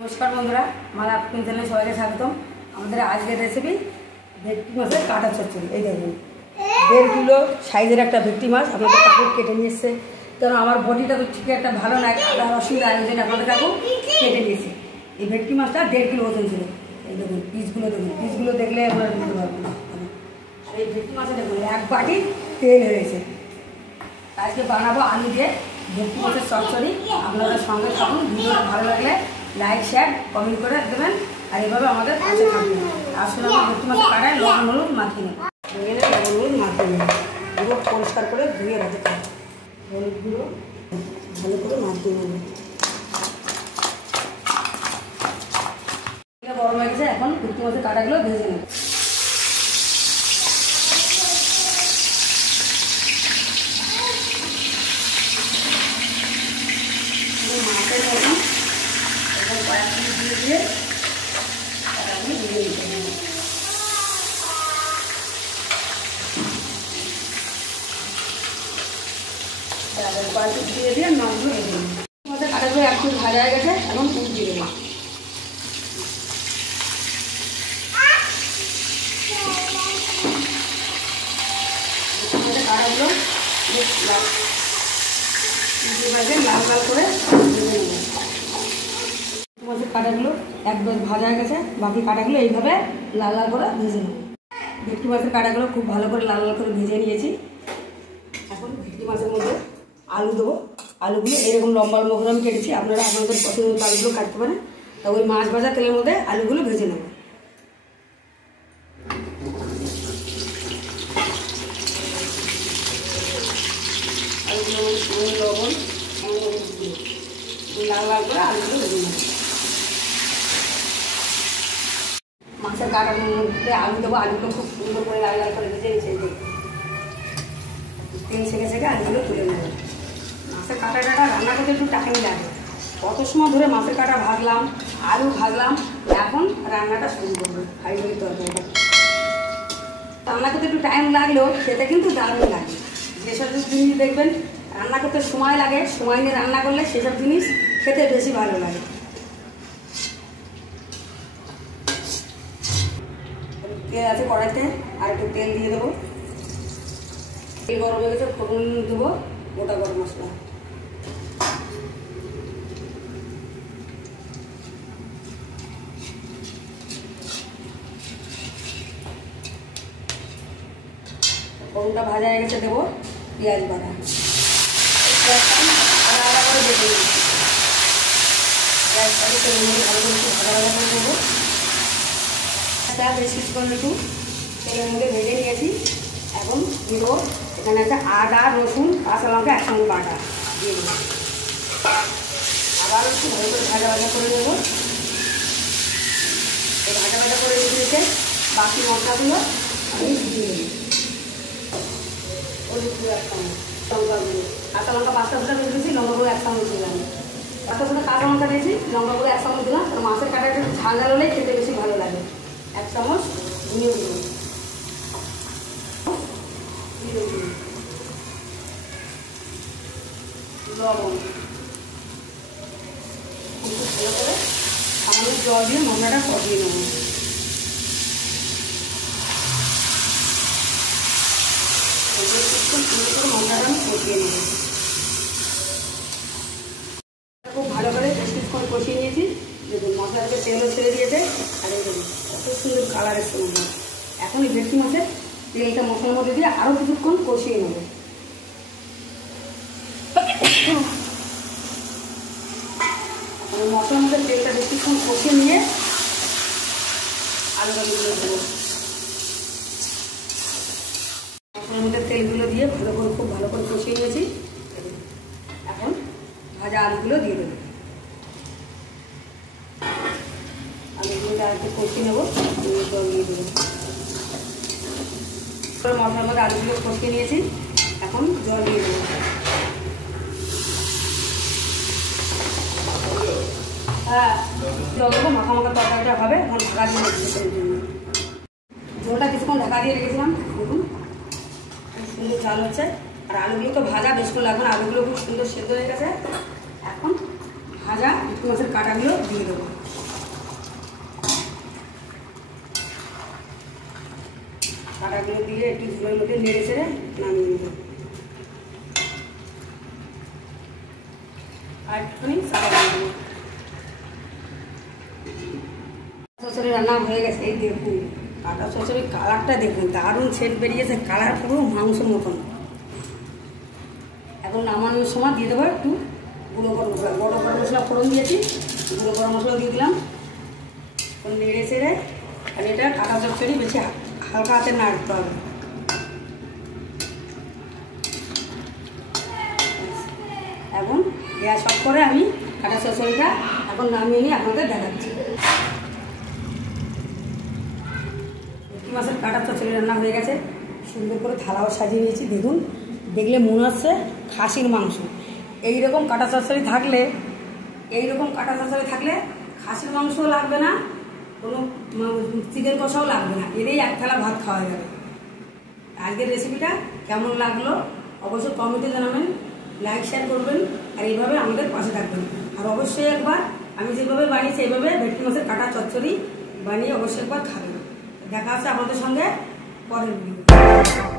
नमस्कार बंधुरा हमारा आपके चैनल सबाई स्वागतम। हमारे आज के रेसिपी भेटकी माছের কাটা চচ্চড়ি। এই দেখুন 1.5 কিলো সাইজের একটা ভেটকি মাছ আপনাদের কাকু কেটে নিয়ে এসেছে। কারণ আমার বডিটা তো ঠিক একটা ভালো না, কাটার অসুবিধা আছে, জন্য আপনাদের কাকু কেটে নিয়েছে। এই ভেটকি মাছটা 1.5 কিলো ওজন ছিল। এই দেখুন পিসগুলো দেখলে আপনারা বুঝতে পারবেন। আর এই ভেটকি মাছে দেখুন এক বাটি তেল হয়েছে। আজকে বানাবো আলু দিয়ে ভেটকি মাছের চচ্চড়ি। আপনারা সঙ্গে থাকুন। ভিডিওটা ভালো লাগলে লাইক শেয়ার কমেন্ট করে দেবেন আর এইভাবে আমাদের পাশে থাকবেন। আসলে আমরা ভেটকি মাছ কাটায় লবণ হলুদ মাখিয়ে নেব। লবণ হলুদ মাখিয়ে নেব, পুরো পরিষ্কার করে ধুয়ে রাখতে হবে। হলুদগুলো ভালো করে মাখিয়ে নেব। গরম হয়ে গেছে, এখন ভেটকি মাছের কাটাগুলো ভেজে নেব। মাছের মতন কয়েকটি দিয়ে কাটাগুলো ভেজে নিতে হবে। কয়েকটি দিয়ে মাছগুলো ভেজে নেব। আমাদের কাটাগুলো একটু ভাজা হয়ে গেছে, এখন উল্টে দেবো। আমাদের কাটাগুলো লাল লাল করে ভেজে নেব। মাছের কাটাগুলো একদম ভাজা হয়ে গেছে, বাকি কাটাগুলো এইভাবে লাল লাল করে ভেজে নেব। ভেটকি মাছের কাটাগুলো খুব ভালো করে লাল লাল করে ভেজে নিয়েছি। এখন ভেটকি মাছের মধ্যে আলু দেবো। আলুগুলো এরকম লম্বা লম্বা করে আমি কেটেছি, আপনারা আপনাদের পছন্দ মতো আলুগুলো কাটতে পারেন। তা ওই মাছ ভাজা তেলের মধ্যে আলুগুলো ভেজে নেব। আলুগুলো লবণ লাল লাল করে আলুগুলো ভেজে নেব। মাছের কাটার মধ্যে আলু দেবো। আলুগুলো খুব সুন্দর করে লাল লাল করে ভেজে নিয়েছে। তেল ছেঁকে আলুগুলো তুলে নেব। মাছের কাটাটা রান্না করতে একটু টাইম লাগে। কত সময় ধরে মাছের কাটা ভাজলাম, আলু ভাজলাম, এখন রান্নাটা শুরু করবো। হাইব্রিড তরকারিটা রান্না করতে একটু টাইম লাগলেও খেতে কিন্তু দারুণ লাগে। যেসব জিনিস দেখবেন রান্না করতে সময় লাগে, সময় নিয়ে রান্না করলে সেসব জিনিস খেতে বেশি ভালো লাগে। তেল আছে কড়াইতে, আর একটু তেল দিয়ে দেবো। তেল গরম হয়ে গেছে, ফোড়ন দেবো গোটা গরম মশলা। ফোড়নটা ভাজা হয়ে গেছে, দেবো পেঁয়াজ বাটা। আলাদা করে ভেজে নেব। পেঁয়াজটাকে তেলের মধ্যে ভালো করে একটু ভাজা ভাজা করে দেবো। বেশ কিছুক্ষণ একটু তেলের মধ্যে ভেজে নিয়েছি। এখন দেবো এখানে একটা আদা রসুন কাঁচা লঙ্কা একসঙ্গে বাটা দিয়ে দেবো। আবার একটু ভালো করে ভাজা ভাজা করে দেবো। এই ভাজা ভাজা করে রেখে বাকি মশলাগুলো আমি দিয়ে দেবো। হলুদ গুঁড়ো 1 চামচ, লঙ্কা গুঁড়ো, কাঁচা লঙ্কা 5টা দিয়েছি, লঙ্কা গুঁড়ো 1 চামচ দিলাম। 5টা কাঁচা লঙ্কা দিয়েছি, লঙ্কা গুঁড়ো 1 চামচ দিলাম। কারণ মাছের কাটাটা একটু ঝাল ঝাল হলেই খেতে বেশি ভালো লাগে। 1 চামচ ধনিয়া গুঁড়ো, লবণ, খুব ভালো করে সামান্য জল দিয়ে মশলাটা কষিয়ে নেব। মশলাটা আমি কষিয়ে নেব। খুব ভালো করে বেশ কিছুক্ষণ কষিয়ে নিয়েছি। দেখুন মশলাটাকে তেলও ছেড়ে দিয়েছে। আর এই দেখুন কত সুন্দর কালার এসছে মশলা। এখন এই ভেটকি মাছের তেলটা মশলার মধ্যে দিয়ে আরও কিছুক্ষণ কষিয়ে নেব। মশলার মধ্যে তেলটা বেশ কিছুক্ষণ কষিয়ে নিয়ে আলুগুলো দেবো। মশলার মধ্যে তেলগুলো দিয়ে ভালো করে খুব ভালো করে কষিয়ে নিয়েছি। এখন ভাজা আলুগুলো দিয়ে দেবো। আলুগুলো আর একটু কষিয়ে নেবো, জল দিয়ে দেবো। মশলার মধ্যে আলুগুলো কষিয়ে নিয়েছি, এখন জল দিয়ে দেবো। হ্যাঁ, জল দেবো। মাখা মাখা তরকারিটা হবে। এখন ঢাকা দিয়ে রেখেছি। ঝোলটা কিছুক্ষণ ঢাকা দিয়ে রেখেছিলাম। দেখুন খুব সুন্দর ঝাল হচ্ছে। আর আলুগুলো তো ভাজা বেশক্ষণ লাগবে না, আলুগুলো খুব সুন্দর সেদ্ধ হয়ে গেছে। এখন ভাজা ভেটকি মাছের কাঁটাগুলো দিয়ে দেবো। কাটাগুলো দিয়ে একটু ঝোলের মধ্যে নেড়ে ছেড়ে নামিয়ে নেব। আর একটুখানি চচ্চড়ি রান্না হয়ে গেছে। এই দেখুন কাটা চচ্চড়ির কালারটা দেখুন, দারুণ সেন্ট বেরিয়েছে, কালার পুরো মাংসের মতন। এখন নামানোর সময় দিয়ে দেবো একটু গুঁড়ো গরম মশলা। বড় গরম মশলা ফোড়ন দিয়েছি, গুঁড়ো গরম মশলা দিয়ে দিলাম। নেড়ে ছেড়ে, আর এটা কাটা চচ্চড়ি বেশি হালকা হাতে নাড়তে হবে। এখন গ্যাস অফ করে আমি কাটা চচ্চড়িটা এখন নামিয়ে নিয়ে আপনাদের দেখাচ্ছি। ভেটকি মাছের কাটা চচ্চড়ি রান্না হয়ে গেছে, সুন্দর করে থালাও সাজিয়ে নিয়েছি। দেখুন, দেখলে মনে হচ্ছে খাসির মাংস। এইরকম কাটা চচ্চড়ি থাকলে খাসির মাংসও লাগবে না, কোনো চিকেন কষাও লাগবে না, এরই এক থালা ভাত খাওয়া যাবে। আজকের রেসিপিটা কেমন লাগলো অবশ্যই কমেন্টে জানাবেন, লাইক শেয়ার করবেন, আর এইভাবে আমাদের পাশে থাকবেন। আর অবশ্যই একবার আমি যেভাবে বানিয়েছি এইভাবে ভেটকি মাছের কাটা চচ্চড়ি বানিয়ে অবশ্যই একবার খাবেন। দেখা হচ্ছে আপনাদের সঙ্গে পরের ভিডিও।